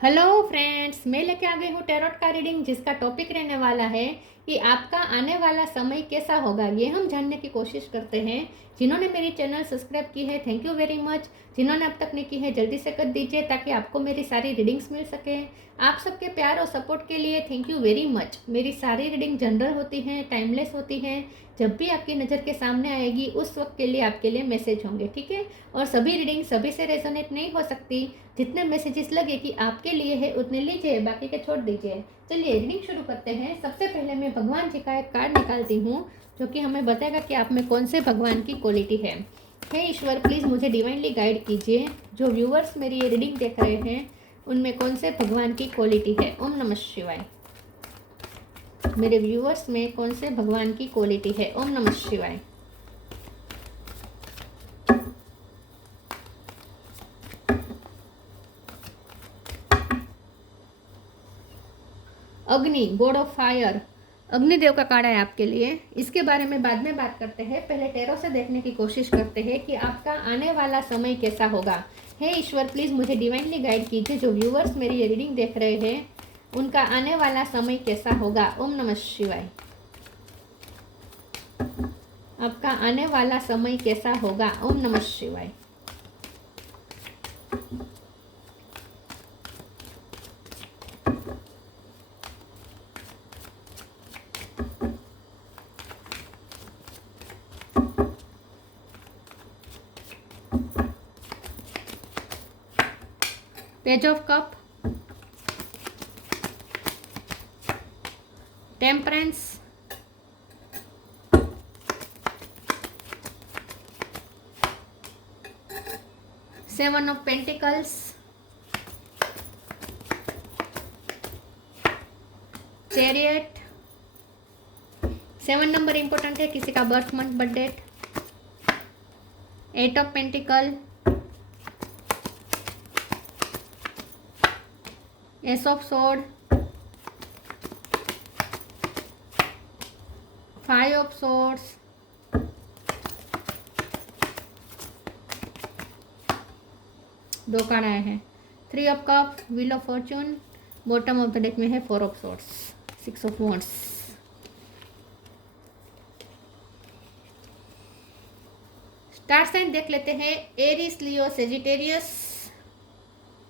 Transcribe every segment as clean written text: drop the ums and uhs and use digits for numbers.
Hello friends, मैं लेके आ गई हूँ टैरोट का रीडिंग, जिसका टॉपिक रहने वाला है कि आपका आने वाला समय कैसा होगा। ये हम जानने की कोशिश करते हैं। जिन्होंने मेरी चैनल सब्सक्राइब की है, थैंक यू वेरी मच। जिन्होंने अब तक नहीं की है, जल्दी से कर दीजिए ताकि आपको मेरी सारी रीडिंग्स मिल सके। आप सबके प्यार और सपोर्ट के लिए थैंक यू वेरी मच। मेरी सारी रीडिंग जनरल होती हैं, टाइमलेस होती हैं। जब भी आपकी नज़र के सामने आएगी उस वक्त के लिए आपके लिए मैसेज होंगे, ठीक है। और सभी रीडिंग सभी से रेजोनेट नहीं हो सकती। जितने मैसेजेस लगे कि आपके लिए है उतने लीजिए, बाकी के छोड़ दीजिए। चलिए रीडिंग शुरू करते हैं। सबसे पहले मैं भगवान जी का एक कार्ड निकालती हूँ जो कि हमें बताएगा कि आप में कौन से भगवान की क्वालिटी है। हे ईश्वर, प्लीज़ मुझे डिवाइनली गाइड कीजिए। जो व्यूअर्स मेरी ये रीडिंग देख रहे हैं उनमें कौन से भगवान की क्वालिटी है। ओम नमः शिवाय। मेरे व्यूअर्स में कौन से भगवान की क्वालिटी है। ओम नमः शिवाय। अग्नि, गॉड ऑफ फायर, अग्निदेव का कार्ड है आपके लिए। इसके बारे में बाद में बात करते हैं। पहले टैरो से देखने की कोशिश करते हैं कि आपका आने वाला समय कैसा होगा। हे ईश्वर, प्लीज़ मुझे डिवाइनली गाइड कीजिए। जो व्यूअर्स मेरी ये रीडिंग देख रहे हैं उनका आने वाला समय कैसा होगा। ओम नमः शिवाय। आपका आने वाला समय कैसा होगा। ओम नमः शिवाय। Page of cup, temperance, seven of pentacles, chariot. 7 number important है, किसी का birth month, birth date. 8 of pentacle, ace of sword, 5 of swords, दो कार्ड आए हैं। 3 of cup, wheel of fortune. Bottom of the deck में है 4 of swords, 6 of wands. Star sign देख लेते हैं। Aries, Leo, Sagittarius.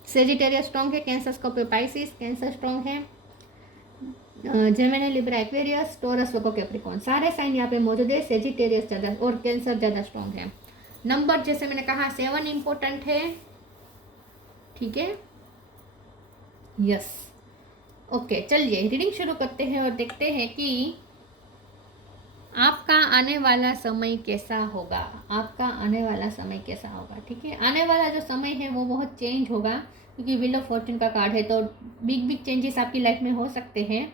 Sagittarius strong है। Cancer, Scorpio, Pisces. Cancer strong है। जेमिनी, लिब्रा, एक्वेरियस, टॉरस, वर्गो, कैप्रिकॉर्न, सारे साइन यहाँ पे मौजूद है। सेजिटेरियस ज़्यादा और कैंसर ज़्यादा स्ट्रॉन्ग है। नंबर जैसे मैंने कहा 7 इंपॉर्टेंट है, ठीक है। Yes, okay. चलिए रीडिंग शुरू करते हैं और देखते हैं कि आपका आने वाला समय कैसा होगा। आपका आने वाला समय कैसा होगा, ठीक है। आने वाला जो समय है वो बहुत चेंज होगा, क्योंकि व्हील ऑफ फॉर्चून का कार्ड है तो बिग बिग चेंजेस आपकी लाइफ में हो सकते हैं,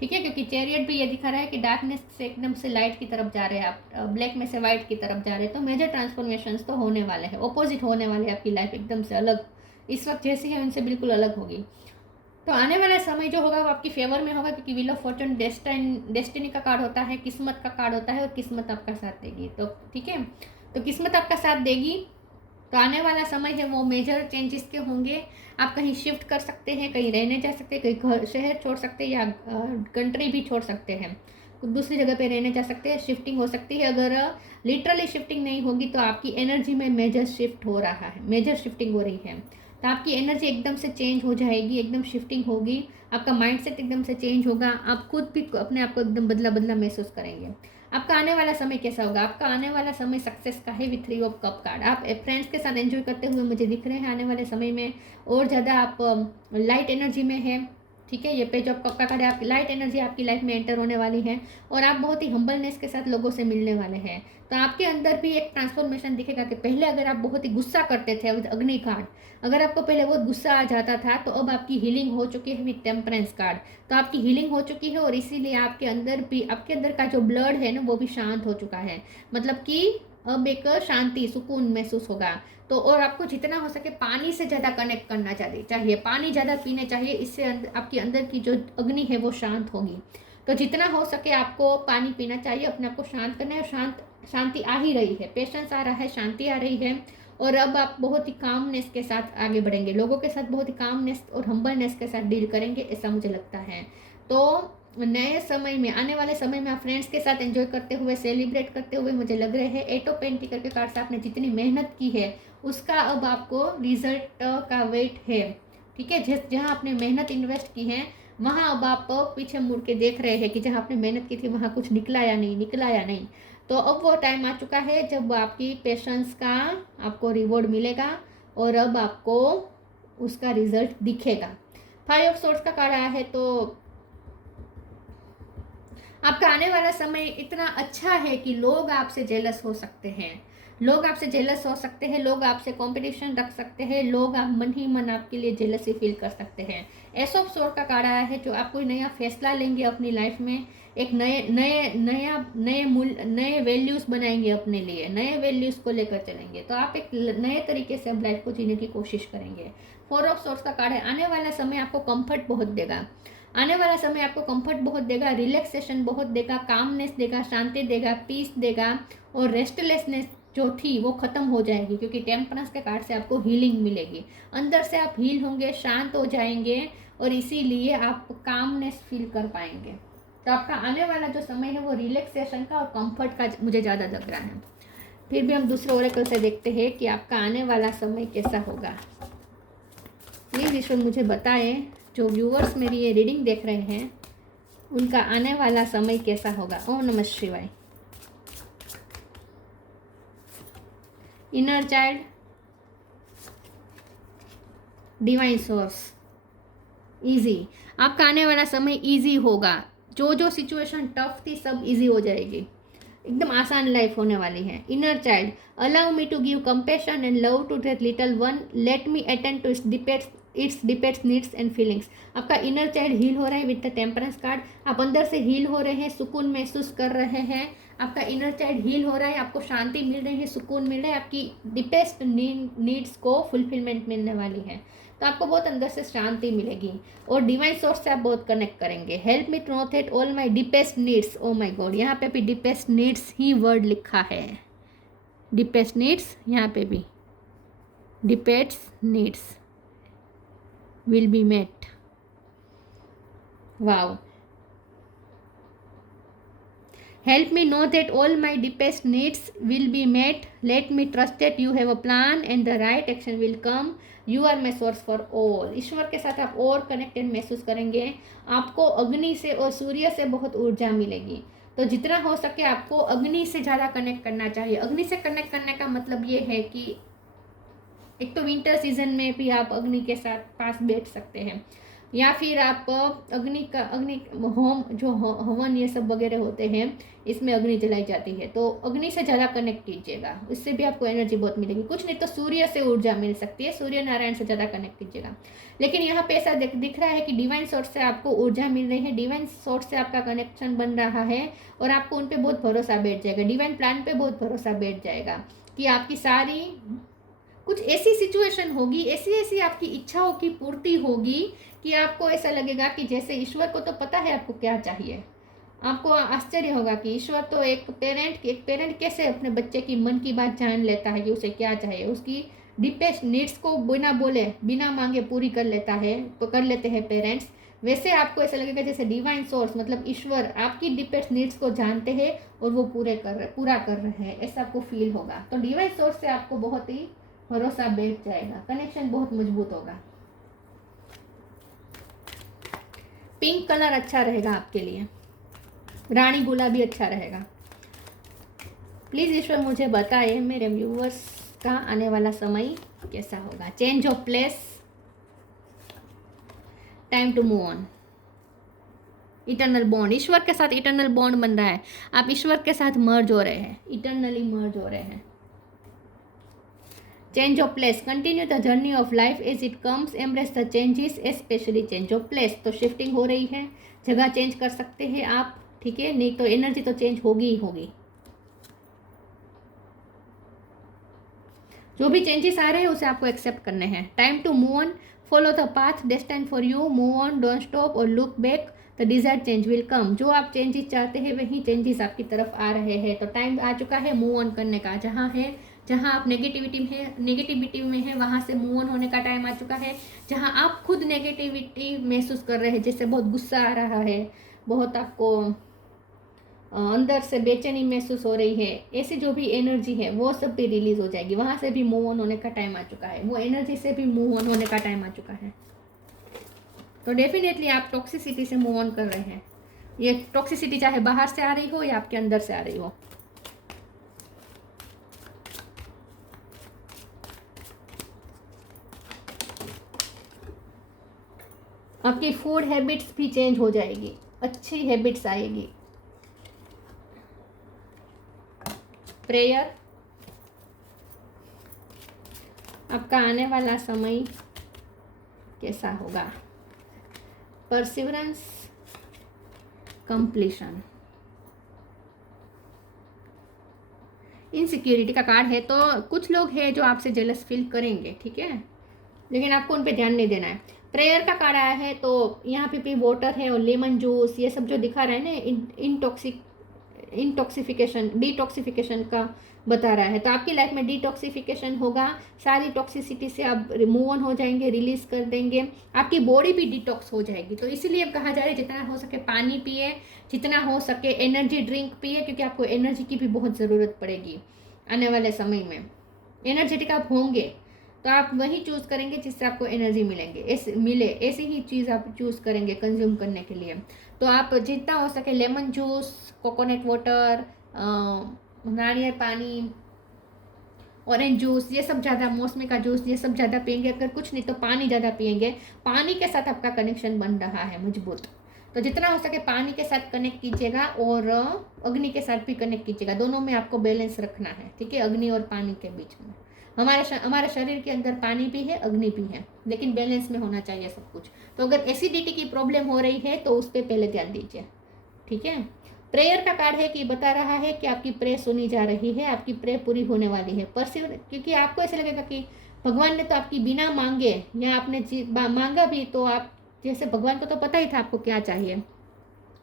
ठीक है। क्योंकि चैरियट भी ये दिखा रहा है कि डार्कनेस से एकदम से लाइट की तरफ जा रहे हैं आप, ब्लैक में से वाइट की तरफ जा रहे हैं। तो मेजर ट्रांसफॉर्मेशंस तो होने वाले हैं, ऑपोजिट होने वाले हैं। आपकी लाइफ एकदम से अलग, इस वक्त जैसी है उनसे बिल्कुल अलग होगी। तो आने वाला समय जो होगा वो आपकी फेवर में होगा, क्योंकि व्हील ऑफ फॉर्चून डेस्टिनी का कार्ड होता है, किस्मत का कार्ड होता है, और किस्मत आपका साथ देगी। तो ठीक है, तो किस्मत आपका साथ देगी। तो आने वाला समय है वो मेजर चेंजेस के होंगे। आप कहीं शिफ्ट कर सकते हैं, कहीं रहने जा सकते हैं, कहीं घर शहर छोड़ सकते हैं, या कंट्री भी छोड़ सकते हैं, दूसरी जगह पे रहने जा सकते हैं। शिफ्टिंग हो सकती है। अगर लिटरली शिफ्टिंग नहीं होगी तो आपकी एनर्जी में मेजर शिफ्ट हो रहा है, मेजर शिफ्टिंग हो रही है। तो आपकी एनर्जी एकदम से चेंज हो जाएगी, एकदम शिफ्टिंग होगी। आपका माइंडसेट एकदम से चेंज होगा। आप खुद भी अपने आप को एकदम बदला बदला महसूस करेंगे। आपका आने वाला समय कैसा होगा। आपका आने वाला समय सक्सेस का है, विथ 3 ऑफ कप कार्ड। आप फ्रेंड्स के साथ एंजॉय करते हुए मुझे दिख रहे हैं आने वाले समय में, और ज़्यादा आप लाइट एनर्जी में है, ठीक है। ये पेज ऑफ कप का कार्ड है। आपकी लाइट एनर्जी आपकी लाइफ में एंटर होने वाली है, और आप बहुत ही हम्बलनेस के साथ लोगों से मिलने वाले हैं। तो आपके अंदर भी एक ट्रांसफॉर्मेशन दिखेगा कि पहले अगर आप बहुत ही गुस्सा करते थे विद अग्नि कार्ड, अगर आपको पहले बहुत गुस्सा आ जाता था, तो अब आपकी हीलिंग हो चुकी है विद टेम्परेंस कार्ड। तो आपकी हीलिंग हो चुकी है, और इसीलिए आपके अंदर भी, आपके अंदर का जो ब्लड है ना वो भी शांत हो चुका है। मतलब कि अब एक शांति, सुकून महसूस होगा। तो और आपको जितना हो सके पानी से ज़्यादा कनेक्ट करना चाहिए, पानी ज़्यादा पीने चाहिए। इससे आपके अंदर की जो अग्नि है वो शांत होगी। तो जितना हो सके आपको पानी पीना चाहिए, अपने आप को शांत करना है। शांति आ ही रही है, पेशेंस आ रहा है, शांति आ रही है। और अब आप बहुत ही कामनेस के साथ आगे बढ़ेंगे, लोगों के साथ बहुत ही कामनेस और हम्बलनेस के साथ डील करेंगे, ऐसा मुझे लगता है। तो नए समय में, आने वाले समय में आप फ्रेंड्स के साथ एंजॉय करते हुए, सेलिब्रेट करते हुए मुझे लग रहे हैं। 8 ऑफ पेंटिकल के कार्ड से आपने जितनी मेहनत की है उसका अब आपको रिजल्ट का वेट है, ठीक है। जहाँ आपने मेहनत इन्वेस्ट की है वहाँ अब आप पीछे मुड़ के देख रहे हैं कि जहाँ आपने मेहनत की थी वहाँ कुछ निकला या नहीं। तो अब वो टाइम आ चुका है जब आपकी पेशेंस का आपको रिवॉर्ड मिलेगा और अब आपको उसका रिजल्ट दिखेगा। 5 ऑफ सोर्ड्स का कार्ड आया है, तो आपका आने वाला समय इतना अच्छा है कि लोग आपसे जेलस हो सकते हैं, लोग आपसे कंपटीशन रख सकते हैं, लोग आप मन ही मन आपके लिए जेलसी फील कर सकते हैं। एस ऑफ सोर्ड का कार्ड आया है, जो आप कोई नया फैसला लेंगे अपनी लाइफ में, एक नए वैल्यूज़ बनाएंगे अपने लिए, नए वैल्यूज़ को लेकर चलेंगे, तो आप एक नए तरीके से अब लाइफ को जीने की कोशिश करेंगे। 4 ऑफ सोर्ड्स का कार्ड है, आने वाला समय आपको कंफर्ट बहुत देगा, रिलैक्सेशन बहुत देगा, कामनेस देगा, शांति देगा, पीस देगा, और रेस्टलेसनेस जो थी वो खत्म हो जाएगी, क्योंकि टेम्परेंस के कार्ड से आपको हीलिंग मिलेगी, अंदर से आप हील होंगे, शांत हो जाएंगे, और इसीलिए आप कामनेस फील कर पाएंगे। तो आपका आने वाला जो समय है वो रिलैक्सेशन का और कंफर्ट का मुझे ज़्यादा लग रहा है। फिर भी हम दूसरे ओरेकल से देखते हैं कि आपका आने वाला समय कैसा होगा। प्लीज़ ईश्वर मुझे बताएं, जो व्यूअर्स मेरी ये रीडिंग देख रहे हैं उनका आने वाला समय कैसा होगा। ओम नमः शिवाय। Inner child, divine source, easy. आपका आने वाला समय इजी होगा, जो सिचुएशन टफ थी सब इजी हो जाएगी, एकदम आसान लाइफ होने वाली है। Inner child, allow me to give compassion and love to that little one, let me attend to its deepest needs and feelings. आपका इनर चाइल्ड हील हो रहा है विद द टेम्परेंस कार्ड, आप अंदर से हील हो रहे हैं, सुकून महसूस कर रहे हैं, आपका इनर चाइल्ड हील हो रहा है, आपको शांति मिल रही है, सुकून मिल रहा है, आपकी डिपेस्ट नीड्स को फुलफिलमेंट मिलने वाली है, तो आपको बहुत अंदर से शांति मिलेगी, और डिवाइन सोर्स से आप बहुत कनेक्ट करेंगे। Help me to know that all my deepest needs, oh my God, यहाँ पे भी डीपेस्ट नीड्स ही वर्ड लिखा है, डीपेस्ट नीड्स, यहाँ पे भी deepest needs will be met. Wow. Help me know that all my deepest needs will be met. Let me trust that you have a plan and the right action will come. You are my source for all. ईश्वर के साथ आप और connected महसूस करेंगे, आपको अग्नि से और सूर्य से बहुत ऊर्जा मिलेगी, तो जितना हो सके आपको अग्नि से ज़्यादा कनेक्ट करना चाहिए। अग्नि से कनेक्ट करने का मतलब ये है कि एक तो विंटर सीजन में भी आप अग्नि के साथ पास बैठ सकते हैं, या फिर आप अग्नि होम जो हवन ये सब वगैरह होते हैं इसमें अग्नि जलाई जाती है, तो अग्नि से ज़्यादा कनेक्ट कीजिएगा, इससे भी आपको एनर्जी बहुत मिलेगी। कुछ नहीं तो सूर्य से ऊर्जा मिल सकती है, सूर्य नारायण से ज़्यादा कनेक्ट कीजिएगा। लेकिन यहाँ पे ऐसा दिख रहा है कि डिवाइन सोर्स से आपको ऊर्जा मिल रही है, डिवाइन सोर्स से आपका कनेक्शन बन रहा है, और आपको उन पर बहुत भरोसा बैठ जाएगा, डिवाइन प्लान पर बहुत भरोसा बैठ जाएगा कि आपकी सारी कुछ ऐसी सिचुएशन होगी, ऐसी आपकी इच्छाओं की पूर्ति होगी कि आपको ऐसा लगेगा कि जैसे ईश्वर को तो पता है आपको क्या चाहिए। आपको आश्चर्य होगा कि ईश्वर तो एक पेरेंट कैसे अपने बच्चे की मन की बात जान लेता है कि उसे क्या चाहिए, उसकी डीपेस्ट नीड्स को बिना बोले बिना मांगे पूरी कर लेते हैं पेरेंट्स। वैसे आपको ऐसा लगेगा जैसे डिवाइन सोर्स मतलब ईश्वर आपकी डीपेस्ट नीड्स को जानते हैं और वो पूरा कर रहे हैं, ऐसा आपको फील होगा। तो डिवाइन सोर्स से आपको बहुत ही भरोसा बैठ जाएगा, कनेक्शन बहुत मजबूत होगा। पिंक कलर अच्छा रहेगा आपके लिए, रानी गुलाबी अच्छा रहेगा। प्लीज़ ईश्वर मुझे बताएं मेरे व्यूअर्स का आने वाला समय कैसा होगा। Change of place, time to move on, eternal bond, ईश्वर के साथ इटर्नल बॉन्ड बन रहा है, आप ईश्वर के साथ मर्ज हो रहे हैं, इटर्नली मर्ज हो रहे हैं। Change of place, continue the journey of life as it comes, embrace the changes especially change of place. तो शिफ्टिंग हो रही है, जगह चेंज कर सकते हैं आप, ठीक है, नहीं तो एनर्जी तो चेंज होगी ही होगी। जो भी चेंजेस आ रहे हैं उसे आपको एक्सेप्ट करने हैं। Time to move on, follow the path destined for you, move on, don't stop और look back, the desired change will come. जो आप चेंजेस चाहते हैं वही चेंजेस आपकी तरफ आ रहे हैं, तो टाइम आ चुका है मूव ऑन करने का। जहाँ है जहाँ आप नेगेटिविटी में है वहाँ से मूव ऑन होने का टाइम आ चुका है। जहाँ आप खुद नेगेटिविटी महसूस कर रहे हैं, जैसे बहुत गुस्सा आ रहा है, बहुत आपको अंदर से बेचैनी महसूस हो रही है, ऐसी जो भी एनर्जी है वो सब भी रिलीज हो जाएगी। वहाँ से भी मूव ऑन होने का टाइम आ चुका है, वो एनर्जी से भी मूव ऑन होने का टाइम आ चुका है। तो डेफिनेटली आप टॉक्सिसिटी से मूव ऑन कर रहे हैं। ये टॉक्सिसिटी चाहे बाहर से आ रही हो या आपके अंदर से आ रही हो। आपकी फूड हैबिट्स भी चेंज हो जाएगी, अच्छी हैबिट्स आएगी। प्रेयर, आपका आने वाला समय कैसा होगा? Perseverance, completion. इनसिक्योरिटी का कार्ड है, तो कुछ लोग हैं जो आपसे जेलस फील करेंगे, ठीक है, लेकिन आपको उन पे ध्यान नहीं देना है। प्रेयर का कार्ड आया है, तो यहाँ पे भी वाटर है और लेमन जूस, ये सब जो दिखा रहा है ना, डिटॉक्सिफिकेशन का बता रहा है। तो आपकी लाइफ में डिटॉक्सिफिकेशन होगा, सारी टॉक्सिसिटी से आप मूव ऑन हो जाएंगे, रिलीज कर देंगे, आपकी बॉडी भी डिटॉक्स हो जाएगी। तो इसीलिए अब कहा जा रहा है जितना हो सके पानी पिए, जितना हो सके एनर्जी ड्रिंक पिए, क्योंकि आपको एनर्जी की भी बहुत ज़रूरत पड़ेगी आने वाले समय में। एनर्जेटिक आप होंगे तो आप वही चूज़ करेंगे जिससे आपको एनर्जी ऐसी ही चीज़ आप चूज़ करेंगे कंज्यूम करने के लिए। तो आप जितना हो सके लेमन जूस, कोकोनट वाटर, नारियल पानी, ऑरेंज जूस, ये सब ज़्यादा, मौसमी का जूस, ये सब ज़्यादा पियेंगे। अगर कुछ नहीं तो पानी ज़्यादा पियेंगे। पानी के साथ आपका कनेक्शन बन रहा है मजबूत, तो जितना हो सके पानी के साथ कनेक्ट कीजिएगा और अग्नि के साथ भी कनेक्ट कीजिएगा। दोनों में आपको बैलेंस रखना है, ठीक है, अग्नि और पानी के बीच में। हमारे शरीर के अंदर पानी भी है, अग्नि भी है, लेकिन बैलेंस में होना चाहिए सब कुछ। तो अगर एसिडिटी की प्रॉब्लम हो रही है तो उस पर पहले ध्यान दीजिए, ठीक है। प्रेयर का कार्ड है कि बता रहा है कि आपकी प्रे सुनी जा रही है, आपकी प्रे पूरी होने वाली है। क्योंकि आपको ऐसा लगेगा कि भगवान ने तो आपकी बिना मांगे या आपने मांगा भी, तो आप जैसे भगवान को तो पता ही था आपको क्या चाहिए,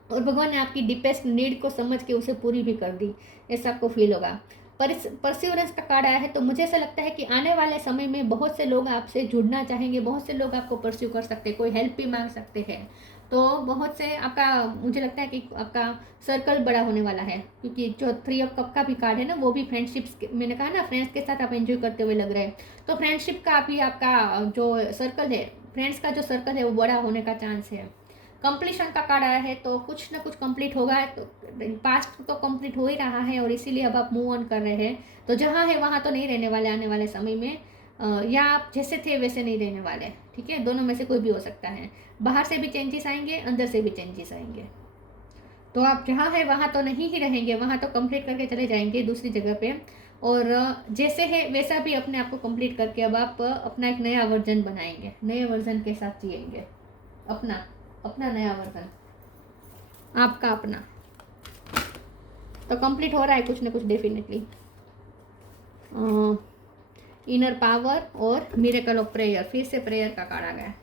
और भगवान ने आपकी डीपेस्ट नीड को समझ के उसे पूरी भी कर दी, ऐसा आपको फील होगा। परसिवरेंस का कार्ड आया है, तो मुझे ऐसा लगता है कि आने वाले समय में बहुत से लोग आपसे जुड़ना चाहेंगे, बहुत से लोग आपको परस्यू कर सकते हैं, कोई हेल्प भी मांग सकते हैं। तो बहुत से आपका, मुझे लगता है कि आपका सर्कल बड़ा होने वाला है, क्योंकि जो 3 ऑफ कप का भी कार्ड है ना, वो भी फ्रेंडशिप्स, मैंने कहा ना फ्रेंड्स के साथ आप एंजॉय करते हुए लग रहे हैं। तो फ्रेंडशिप का भी आपका जो सर्कल है, फ्रेंड्स का जो सर्कल है वो बड़ा होने का चांस है। कंप्लीशन का कार्ड आया है, तो कुछ ना कुछ कंप्लीट होगा। तो पास्ट तो कंप्लीट हो ही रहा है और इसीलिए अब आप मूव ऑन कर रहे हैं। तो जहाँ है वहाँ तो नहीं रहने वाले आने वाले समय में, या आप जैसे थे वैसे नहीं रहने वाले, ठीक है। दोनों में से कोई भी हो सकता है, बाहर से भी चेंजेस आएंगे, अंदर से भी चेंजेस आएंगे। तो आप जहाँ है वहाँ तो नहीं ही रहेंगे, वहाँ तो कंप्लीट करके चले जाएंगे दूसरी जगह पे। और जैसे है वैसा भी अपने आप को कंप्लीट करके अब आप अपना एक नया वर्जन बनाएंगे, नए वर्जन के साथ जिएंगे, अपना नया वर्जन, आपका अपना। तो कंप्लीट हो रहा है कुछ ना कुछ डेफिनेटली। इनर पावर और मिरेकल ऑफ प्रेयर, फिर से प्रेयर का कार्ड आ गया।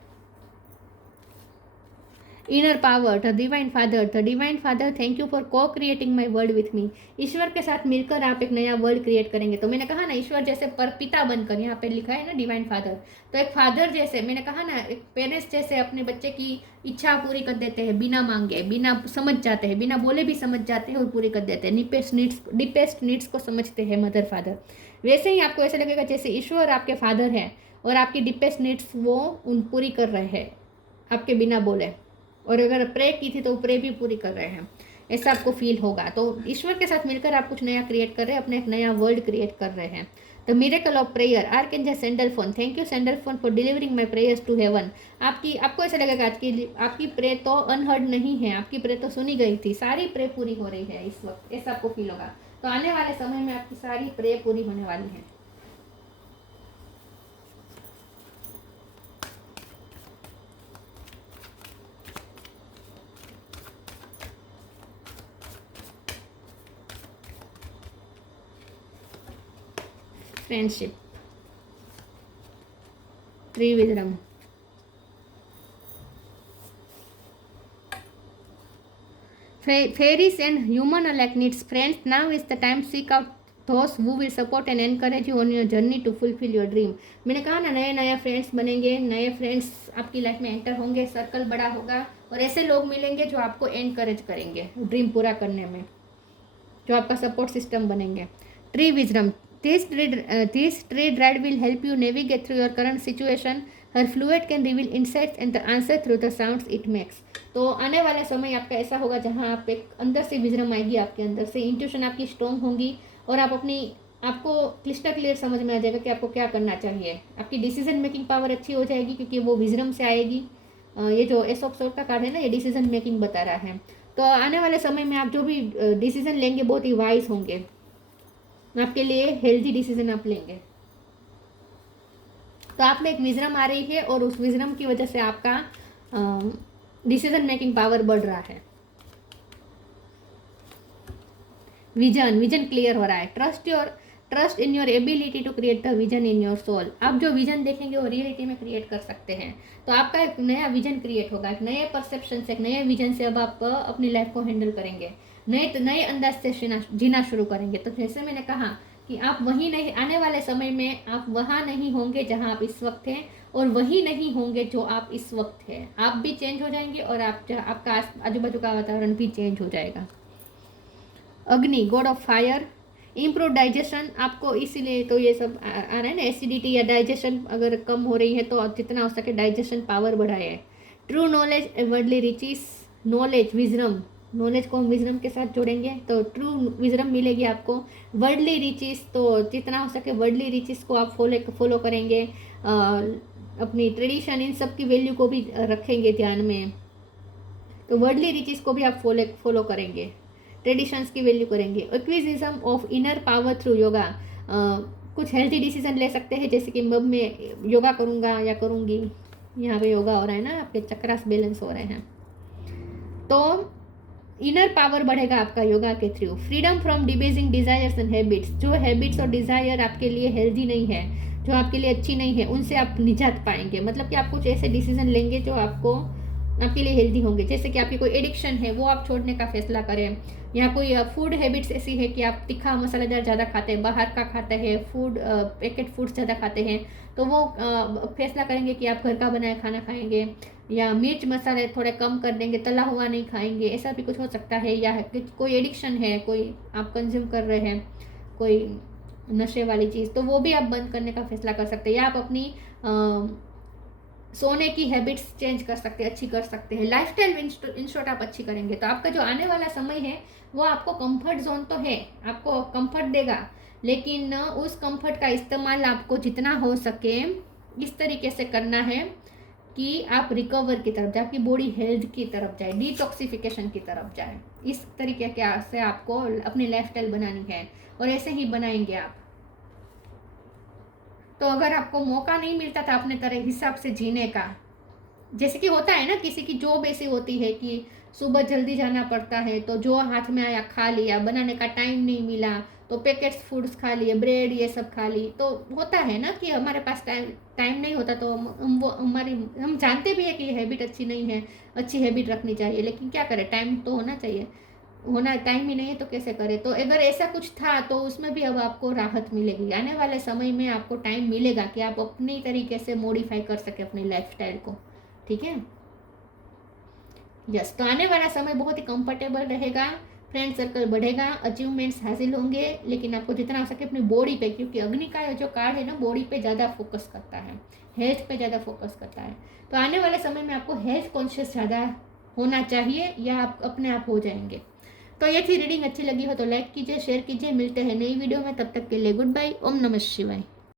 Inner power, the divine father, thank you for को creating my world with me. ईश्वर के साथ मिलकर आप एक नया वर्ल्ड क्रिएट करेंगे। तो मैंने कहा ना, ईश्वर जैसे पर पिता बनकर, यहाँ पे लिखा है ना डिवाइन फादर, तो एक फादर जैसे, मैंने कहा ना एक पेरेंट्स जैसे अपने बच्चे की इच्छा पूरी कर देते हैं, बिना मांगे, बिना समझ जाते हैं, बिना बोले भी समझ जाते हैं और पूरी कर देते हैं। डीपेस्ट नीड्स को समझते हैं मदर फादर। वैसे ही आपको ऐसा लगेगा जैसे ईश्वर आपके फादर हैं और आपकी डीपेस्ट नीड्स वो उन पूरी कर रहे हैं आपके बिना बोले, और अगर प्रे की थी तो प्रे भी पूरी कर रहे हैं, ऐसा आपको फील होगा। तो ईश्वर के साथ मिलकर आप कुछ नया क्रिएट कर रहे हैं, अपने एक नया वर्ल्ड क्रिएट कर रहे हैं। The miracle of prayer, archangel Sandalphon, thank you Sandalphon for delivering my prayers to heaven. आपको ऐसा लगेगा आज की आपकी प्रे तो अनहर्ड नहीं है, आपकी प्रे तो सुनी गई थी, सारी प्रे पूरी हो रही है इस वक्त, ऐसा आपको फील होगा। तो आने वाले समय में आपकी सारी प्रे पूरी होने वाली है। Friendship, Trivikram, fairies and human alike needs friends. Now is the time, seek out दोस्त who will support and encourage you on your journey to fulfill your dream। मैंने कहा ना, नए नए फ्रेंड्स बनेंगे, नए फ्रेंड्स आपकी लाइफ में एंटर होंगे, सर्कल बड़ा होगा और ऐसे लोग मिलेंगे जो आपको एनकरेज करेंगे ड्रीम पूरा करने में, जो आपका सपोर्ट सिस्टम बनेंगे। Tree wisdom, this tree dread will help you navigate through your current situation। Her fluid can reveal insights and the answer through the sounds it makes. तो आने वाला समय आपका ऐसा होगा जहां आप एक अंदर से विजडम आएगी, आपके अंदर से इंट्यूशन आपकी स्ट्रॉन्ग होंगी और आप आपको क्लिस्टर क्लियर समझ में आ जाएगा कि आपको क्या करना चाहिए। आपकी डिसीजन मेकिंग पावर अच्छी हो जाएगी क्योंकि वो विजडम से आएगी। ये जो एस ऑफ सोर्ड का कार्ड है ना, ये डिसीजन मेकिंग बता रहा है। तो आने वाले समय में आप जो भी डिसीजन लेंगे बहुत ही वाइज होंगे, आपके लिए हेल्दी डिसीजन आप लेंगे। तो आप में एक विजडम आ रही है और उस विजडम की वजह से आपका डिसीजन मेकिंग पावर बढ़ रहा है। विजन क्लियर हो रहा है। Trust in your ability to create the vision in your soul. आप जो विजन देखेंगे वो रियलिटी में क्रिएट कर सकते हैं। तो आपका एक नया विजन क्रिएट होगा, एक नए परसेप्शन से, एक नए विजन से अब आप अपनी लाइफ को हैंडल करेंगे, नए अंदाज से जीना शुरू करेंगे। तो जैसे मैंने कहा कि आप वहीं नहीं, आने वाले समय में आप वहाँ नहीं होंगे जहाँ आप इस वक्त हैं और वही नहीं होंगे जो आप इस वक्त हैं। आप भी चेंज हो जाएंगे और आपका आजू बाजू का वातावरण भी चेंज हो जाएगा। अग्नि, God of fire, improve digestion. आपको इसीलिए तो ये सब आ रहा है ना, एसिडिटी या डाइजेशन अगर कम हो रही है तो जितना हो सके डाइजेशन पावर बढ़ाए। True knowledge, worldly riches, knowledge wisdom, knowledge को हम विजडम के साथ जोड़ेंगे तो ट्रू विजडम मिलेगी आपको। वर्ल्डली रिचेस, तो जितना हो सके वर्ल्डली रिचेस को आप फॉलो करेंगे, अपनी ट्रेडिशन इन सब की वैल्यू को भी रखेंगे ध्यान में। तो वर्ल्डली रिचेस को भी आप फॉलो करेंगे, ट्रेडिशंस की वैल्यू करेंगे। Acquisition of inner power through yoga, कुछ हेल्थी डिसीजन ले सकते हैं जैसे कि अब मैं योगा करूँगा या करूँगी। यहाँ पे योगा हो रहा है ना, आपके चक्रास बैलेंस हो रहे हैं। तो इनर पावर बढ़ेगा आपका योगा के through. Freedom from debasing desires and habits, जो हैबिट्स और डिजायर आपके लिए हेल्दी नहीं है, जो आपके लिए अच्छी नहीं है, उनसे आप निजात पाएंगे। मतलब कि आप कुछ ऐसे डिसीजन लेंगे जो आपके लिए हेल्दी होंगे। जैसे कि आपकी कोई एडिक्शन है वो आप छोड़ने का फैसला करें, या कोई फूड हैबिट्स ऐसी है कि आप तीखा मसालेदार ज़्यादा खाते हैं, बाहर का खाते हैं, पैकेट फूड्स ज़्यादा खाते हैं, तो वो फैसला करेंगे कि आप घर का बनाया खाना खाएंगे, या मिर्च मसाले थोड़े कम कर देंगे, तला हुआ नहीं खाएंगे, ऐसा भी कुछ हो सकता है। या कोई एडिक्शन है, कोई आप कंज्यूम कर रहे हैं कोई नशे वाली चीज़, तो वो भी आप बंद करने का फैसला कर सकते हैं। या आप अपनी सोने की हैबिट्स चेंज कर सकते हैं, अच्छी कर सकते हैं। लाइफस्टाइल इन शॉर्ट आप अच्छी करेंगे तो आपका जो आने वाला समय है वो आपको कंफर्ट जोन तो है, आपको कंफर्ट देगा, लेकिन उस कंफर्ट का इस्तेमाल आपको जितना हो सके इस तरीके से करना है कि आप रिकवर की तरफ जाए, आपकी बॉडी हेल्थ की तरफ जाए, डिटॉक्सिफिकेशन की तरफ जाए। इस तरीके से आपको अपनी लाइफस्टाइल बनानी है और ऐसे ही बनाएंगे आप। तो अगर आपको मौका नहीं मिलता था अपने तरह हिसाब से जीने का, जैसे कि होता है ना, किसी की जॉब ऐसी होती है कि सुबह जल्दी जाना पड़ता है तो जो हाथ में आया खा लिया, बनाने का टाइम नहीं मिला तो पैकेट्स फूड्स खा लिए, ब्रेड ये सब खा ली। तो होता है ना कि हमारे पास टाइम नहीं होता तो हम जानते भी है कि ये हैबिट अच्छी नहीं है, अच्छी हैबिट रखनी चाहिए, लेकिन क्या करें, टाइम तो होना चाहिए, टाइम ही नहीं है तो कैसे करें। तो अगर ऐसा कुछ था तो उसमें भी अब आपको राहत मिलेगी। आने वाले समय में आपको टाइम मिलेगा कि आप अपनी तरीके से मॉडिफाई कर सके अपनी लाइफस्टाइल को, ठीक है। यस, तो आने वाला समय बहुत ही कंफर्टेबल रहेगा, फ्रेंड सर्कल बढ़ेगा, अचीवमेंट्स हासिल होंगे, लेकिन आपको जितना हो सके अपनी बॉडी पे, क्योंकि अग्नि का जो कार्ड है ना बॉडी पे ज़्यादा फोकस करता है, हेल्थ पे ज़्यादा फोकस करता है। तो आने वाले समय में आपको हेल्थ कॉन्शियस ज़्यादा होना चाहिए या आप अपने आप हो जाएंगे। तो ये थी रीडिंग, अच्छी लगी हो तो लाइक कीजिए, शेयर कीजिए। मिलते हैं नई वीडियो में, तब तक के लिए गुड बाय। ओम नमः शिवाय।